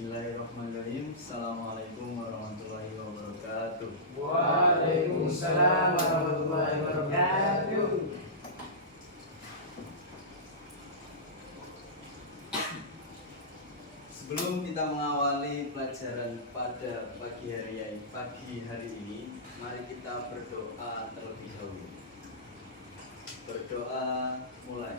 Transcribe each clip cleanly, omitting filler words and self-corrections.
Bismillahirrahmanirrahim. Assalamualaikum warahmatullahi wabarakatuh. Waalaikumsalam warahmatullahi wabarakatuh. Sebelum kita mengawali pelajaran pada pagi hari ini, mari kita berdoa terlebih dahulu. Berdoa mulai.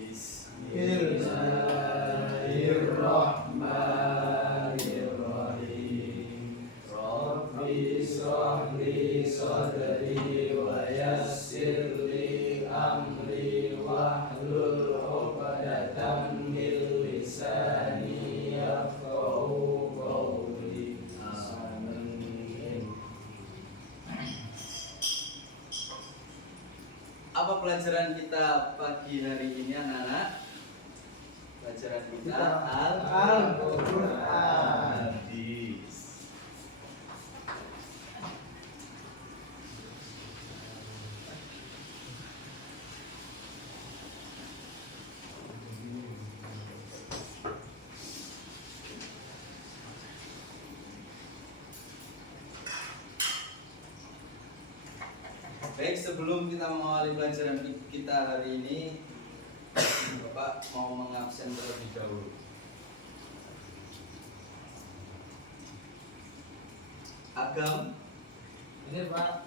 Bismillahirrahmanirrahim. Rabbi shrah li sadri wa yassir li amri wahlul 'uqdatam min lisani yafqahu qawli. Amin. Apa pelajaran kita pagi hari ini, anak-anak? Pelajaran kita Al-Qur'an. Hadis. Baik, sebelum kita mengawali pelajaran kita hari ini, Bapak mau mengabsen terlebih dahulu. Agam, Ini Pak,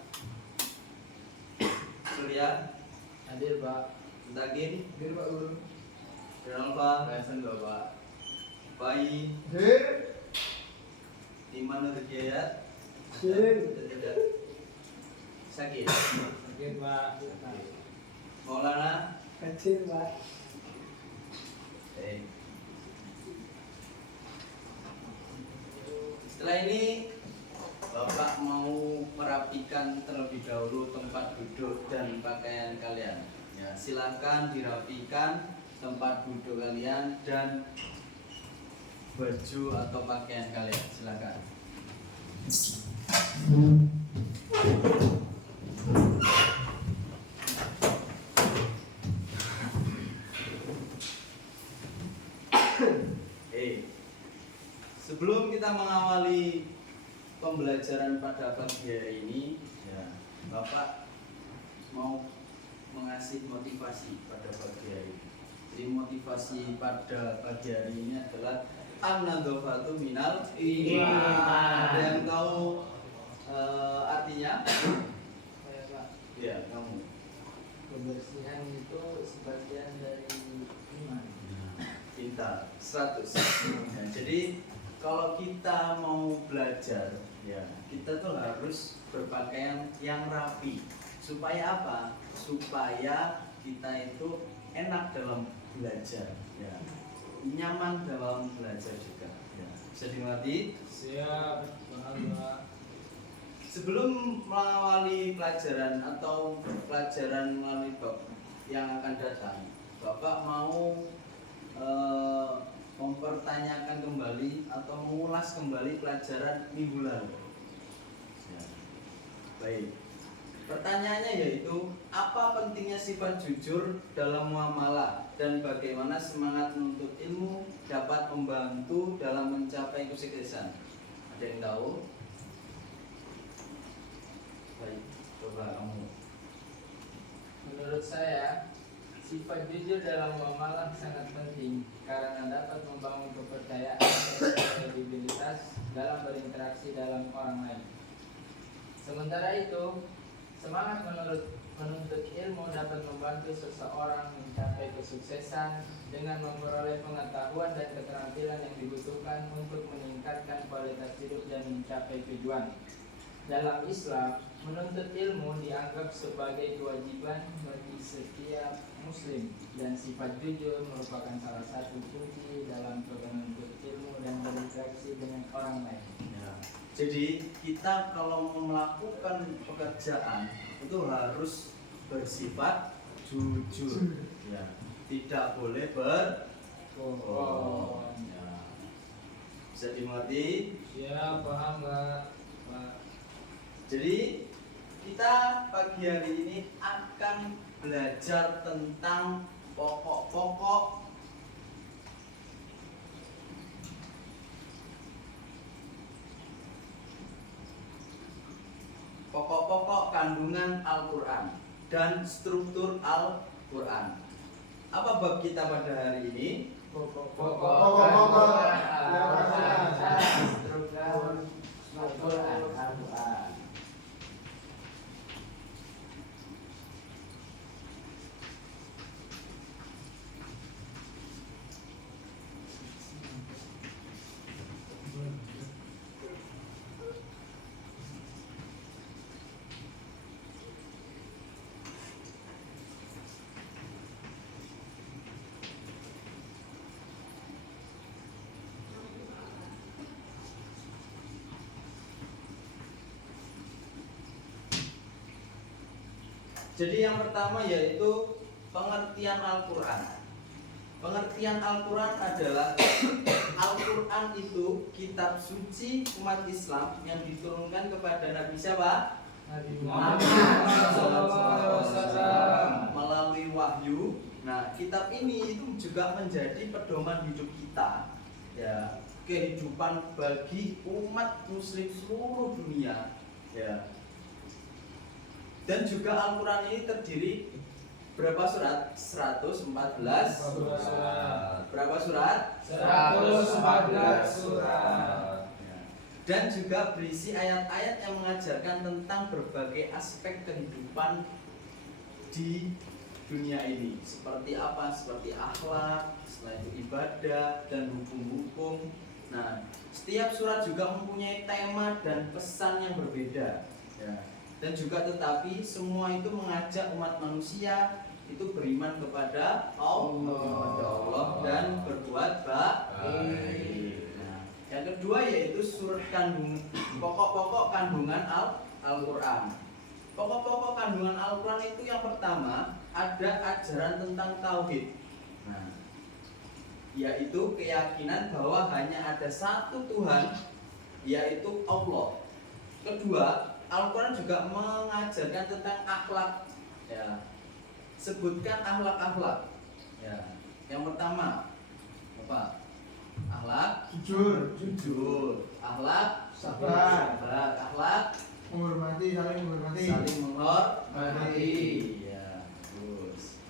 Surya, hadir Pak. Mutakin, Hadir Pak Guru. Renalva, Present Bapak. Pai, Hadir. Iman Nurjayat, Hadir. Sakit, Hadir Pak. Maulana. Hadir Pak. Baik. Setelah ini Bapak mau merapikan terlebih dahulu tempat duduk dan pakaian kalian. Ya, silakan dirapikan tempat duduk kalian dan baju atau pakaian kalian. Silakan. Sebelum kita mengawali pembelajaran pada pagi hari ini, ya, Bapak mau mengasih motivasi pada pagi hari ini. Jadi motivasi pada pagi hari ini adalah an-nadhafatu minal iman. Ada yang tahu artinya? Saya Pak. Ya, kamu. Kebersihan itu sebagian dari iman. Pintar, 100. Ya, jadi kalau kita mau belajar, ya kita tuh harus berpakaian yang rapi. Supaya apa? Supaya kita itu enak dalam belajar, ya, nyaman dalam belajar juga. Ya. Bisa dimengerti? Siap, paham Pak. Sebelum mengawali pelajaran atau pelajaran melalui bab yang akan datang, Bapak mau mempertanyakan kembali atau mengulas kembali pelajaran minggu lalu. Ya. Baik. Pertanyaannya yaitu, apa pentingnya sifat jujur dalam muamalah dan bagaimana semangat menuntut ilmu dapat membantu dalam mencapai kesuksesan? Ada yang tahu? Baik, coba kamu. Menurut saya, sifat jujur dalam muamalah sangat penting karena dapat membangun kepercayaan dan kredibilitas dalam berinteraksi dalam orang lain. Sementara itu, semangat menuntut ilmu dapat membantu seseorang mencapai kesuksesan dengan memperoleh pengetahuan dan keterampilan yang dibutuhkan untuk meningkatkan kualitas hidup dan mencapai tujuan. Dalam Islam, menuntut ilmu dianggap sebagai kewajiban bagi setiap muslim dan sifat jujur merupakan salah satu kunci dalam menuntut ilmu dan berinteraksi dengan orang lain. Ya. Jadi kita kalau mau melakukan pekerjaan itu harus bersifat jujur. Ya. Tidak boleh berbohong. Ya. Bisa dimengerti? Ya, paham Pak. Jadi kita pagi hari ini akan belajar tentang pokok-pokok pokok-pokok kandungan Al-Quran dan struktur Al-Quran. Apa bab kita pada hari ini? Pokok kandungan Al-Quran dan struktur Al-Quran. Jadi yang pertama yaitu pengertian Al-Quran. Pengertian Al-Quran adalah Al-Quran itu kitab suci umat Islam yang diturunkan kepada Nabi siapa? Nabi Melalui wahyu. Nah, kitab ini itu juga menjadi pedoman hidup kita, ya, kehidupan bagi umat muslim seluruh dunia, ya. Dan juga Al-Quran ini terdiri berapa surat? 114 surat. Berapa surat? 114 surat. Dan juga berisi ayat-ayat yang mengajarkan tentang berbagai aspek kehidupan di dunia ini. Seperti apa? Seperti akhlak, setelah itu ibadah, dan hukum-hukum. Nah, setiap surat juga mempunyai tema dan pesan yang berbeda, ya. Dan juga tetapi semua itu mengajak umat manusia itu beriman kepada Allah dan berbuat baik. Nah, yang kedua yaitu surat pokok-pokok kandungan Al-Quran. Pokok-pokok kandungan Al-Quran itu yang pertama ada ajaran tentang tauhid. Nah, yaitu keyakinan bahwa hanya ada satu Tuhan, yaitu Allah. Kedua, Al-Quran juga mengajarkan tentang akhlak, ya. Sebutkan akhlak-akhlak, ya. Yang pertama apa? Akhlak jujur, akhlak sabar, akhlak saling menghormati, ya. Terus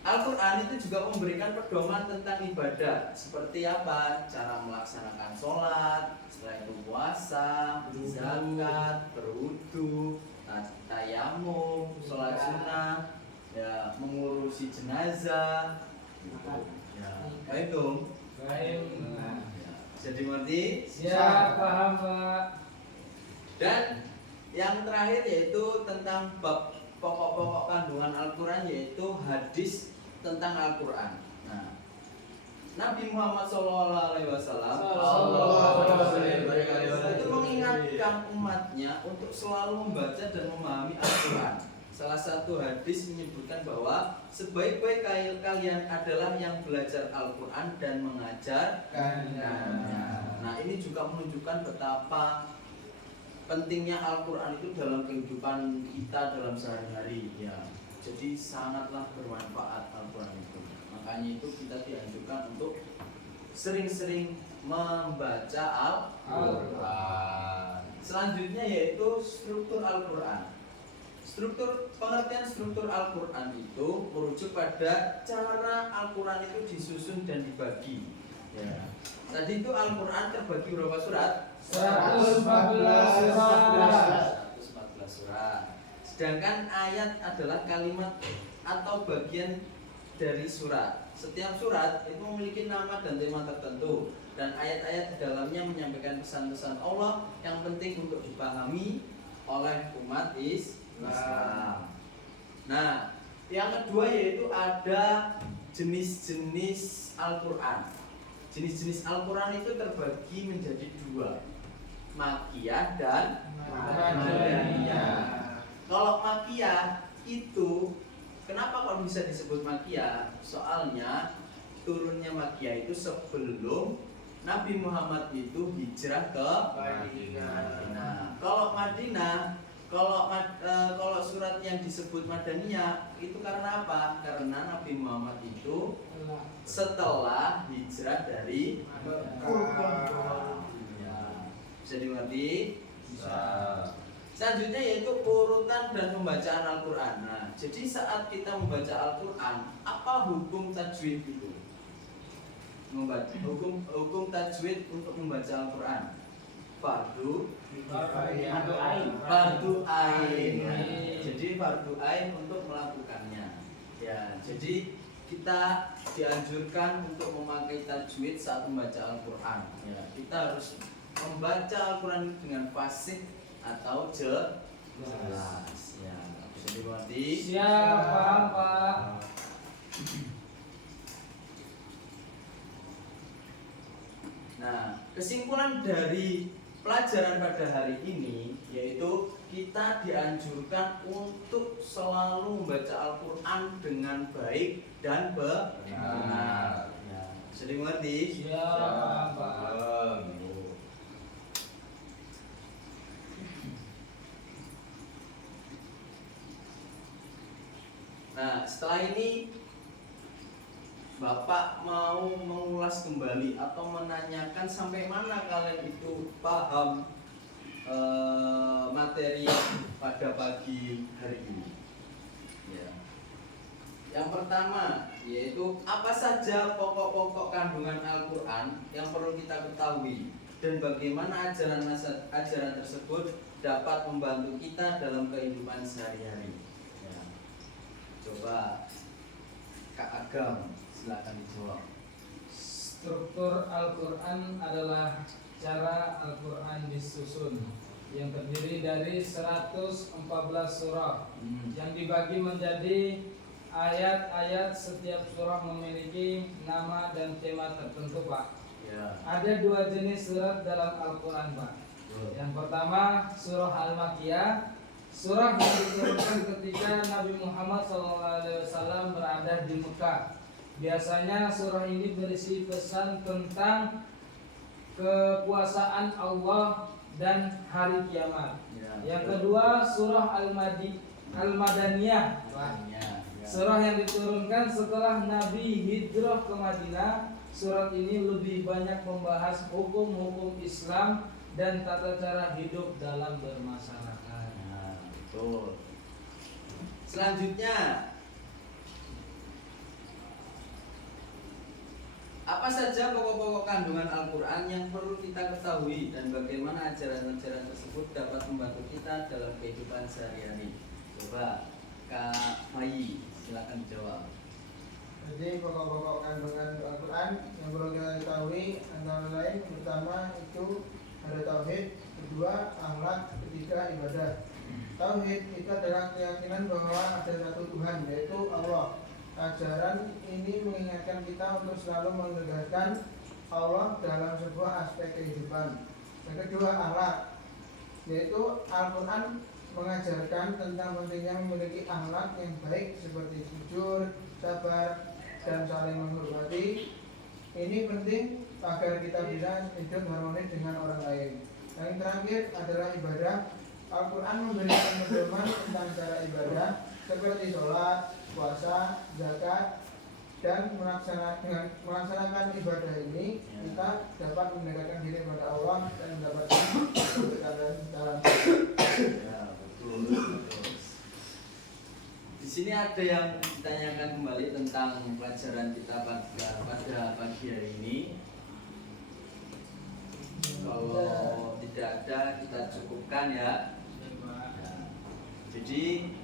Al-Quran itu juga memberikan pedoman tentang ibadah, seperti apa? Cara melaksanakan sholat, setelah itu puasa, zakat, berwudu, tayamum, sholat sunnah, ya, mengurusi jenazah, ya. Baik dong. Baik. Ya. Jadi mengerti? Siap, paham Pak. Dan yang terakhir yaitu tentang bab pokok-pokok kandungan Al-Quran, yaitu hadis tentang Al-Quran. Nah, Nabi Muhammad SAW itu mengingatkan umatnya untuk selalu membaca dan memahami Al-Quran. Salah satu hadis menyebutkan bahwa sebaik-baik kalian adalah yang belajar Al-Quran dan mengajarkannya. Nah, ini juga menunjukkan betapa pentingnya Al-Quran itu dalam kehidupan kita dalam sehari-hari, ya. Jadi sangatlah bermanfaat Al-Quran itu. Makanya itu kita dianjurkan untuk sering-sering membaca Al-Quran. Selanjutnya yaitu struktur Al-Quran. Pengertian struktur Al-Quran itu merujuk pada cara Al-Quran itu disusun dan dibagi, ya. Tadi itu Al-Quran terbagi berapa surat? 114 surat. Sedangkan ayat adalah kalimat atau bagian dari surat. Setiap surat itu memiliki nama dan tema tertentu, dan ayat-ayat di dalamnya menyampaikan pesan-pesan Allah yang penting untuk dipahami oleh umat Islam. Nah, yang kedua yaitu ada jenis-jenis Al-Quran. Jenis-jenis Al-Quran itu terbagi menjadi dua, Makkiyah dan Madaniyah. Kalau Makkiyah itu, kenapa kok bisa disebut Makkiyah? Soalnya turunnya Makkiyah itu sebelum Nabi Muhammad itu hijrah ke Madinah. Kalau Madinah, kalau surat yang disebut Madaniyah itu karena apa? Karena Nabi Muhammad itu setelah hijrah dari Mekah. Ya, bisa dimengerti? Bisa. Selanjutnya yaitu urutan dan pembacaan Al-Quran. Nah, jadi saat kita membaca Al-Quran, apa hukum tajwid itu? Hukum tajwid untuk membaca Al-Quran. Fardu ain. Jadi fardu ain untuk melakukannya. Ya, jadi kita dianjurkan untuk memakai tajwid saat membaca Al-Quran. Ya, kita harus membaca Al-Quran dengan fasih atau jelas. Ya, bisa dimengerti? Siap, paham Pak. Nah, kesimpulan dari pelajaran pada hari ini yaitu kita dianjurkan untuk selalu membaca Al-Quran dengan baik dan benar. Ya, bisa dimengerti? Siap, paham Pak. Nah, setelah ini Bapak mau mengulas kembali atau menanyakan sampai mana kalian itu paham materi pada pagi hari ini. Ya. Yang pertama yaitu apa saja pokok-pokok kandungan Al-Quran yang perlu kita ketahui dan bagaimana ajaran tersebut dapat membantu kita dalam kehidupan sehari-hari. Ya. Coba Kak Agam, silakan dijawab. Struktur Al-Quran adalah cara Al-Quran disusun yang terdiri dari 114 surah yang dibagi menjadi ayat-ayat. Setiap surah memiliki nama dan tema tertentu, Pak. Ya. Ada dua jenis surat dalam Al-Quran, Pak. Yang pertama surah Al-Makiyah, surah yang diturunkan ketika Nabi Muhammad SAW berada di Mekah. Biasanya surah ini berisi pesan tentang kekuasaan Allah dan hari kiamat. Ya. Yang kedua surah Al-Madaniyah, Pak. Ya. Surah yang diturunkan setelah Nabi hijrah ke Madinah. Surat ini lebih banyak membahas hukum-hukum Islam dan tata cara hidup dalam bermasyarakat. Nah, betul. Selanjutnya, apa saja pokok-pokok kandungan Al-Quran yang perlu kita ketahui dan bagaimana ajaran-ajaran tersebut dapat membantu kita dalam kehidupan sehari-hari? Coba Kak Bayi, silakan jawab. Jadi pokok-pokok kandungan Al-Quran yang perlu kita ketahui antara lain pertama itu ada tauhid, kedua akhlak, ketiga ibadah. Tauhid itu adalah keyakinan bahwa ada satu Tuhan yaitu Allah. Ajaran ini mengingatkan kita untuk selalu menegakkan Allah dalam sebuah aspek kehidupan. Yang kedua akhlak, yaitu Al-Quran mengajarkan tentang pentingnya memiliki akhlak yang baik seperti jujur, sabar, dan saling menghormati. Ini penting agar kita bisa hidup harmonis dengan orang lain. Yang terakhir adalah ibadah. Al-Quran memberikan pedoman tentang cara ibadah seperti sholat, puasa, zakat, dan melaksanakan ibadah ini kita dapat mendekatkan diri kepada Allah dan mendapatkan keberkatan dalam hidup. Ya, betul. Di sini ada yang ditanyakan kembali tentang pelajaran kita pada pagi hari ini. Kalau tidak ada kita cukupkan ya. Ya. Jadi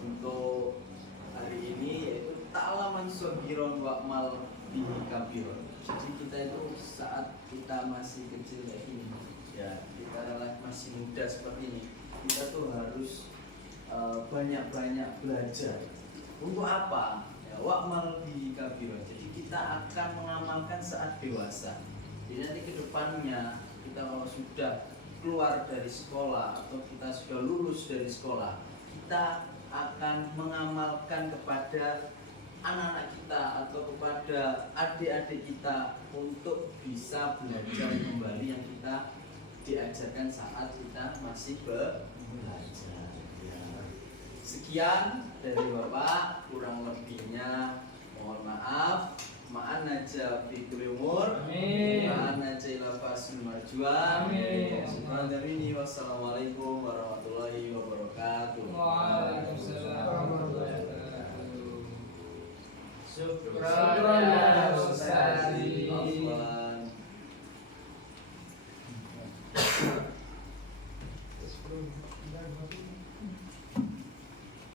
untuk hari ini yaitu ta'laman sogiron wa'mal bihi kabir. Jadi kita itu saat kita masih kecil kayak ini, ya kita masih muda seperti ini, kita tuh harus banyak-banyak belajar. Untuk apa? Ya, wa'mal bihi kabir. Jadi kita akan mengamalkan saat dewasa. Jadi nanti kedepannya kita kalau sudah keluar dari sekolah atau kita sudah lulus dari sekolah, kita akan mengamalkan kepada anak-anak kita atau kepada adik-adik kita untuk bisa belajar kembali yang kita diajarkan saat kita masih belajar. Ya. Sekian dari Bapak, kurang lebihnya mohon maaf. Ma'an najah fi kulli umur. Amin. Ma'an najah ila fasul marjuan. Amin. Subhanallah. Wassalamualaikum warahmatullahi wabarakatuh. Syukron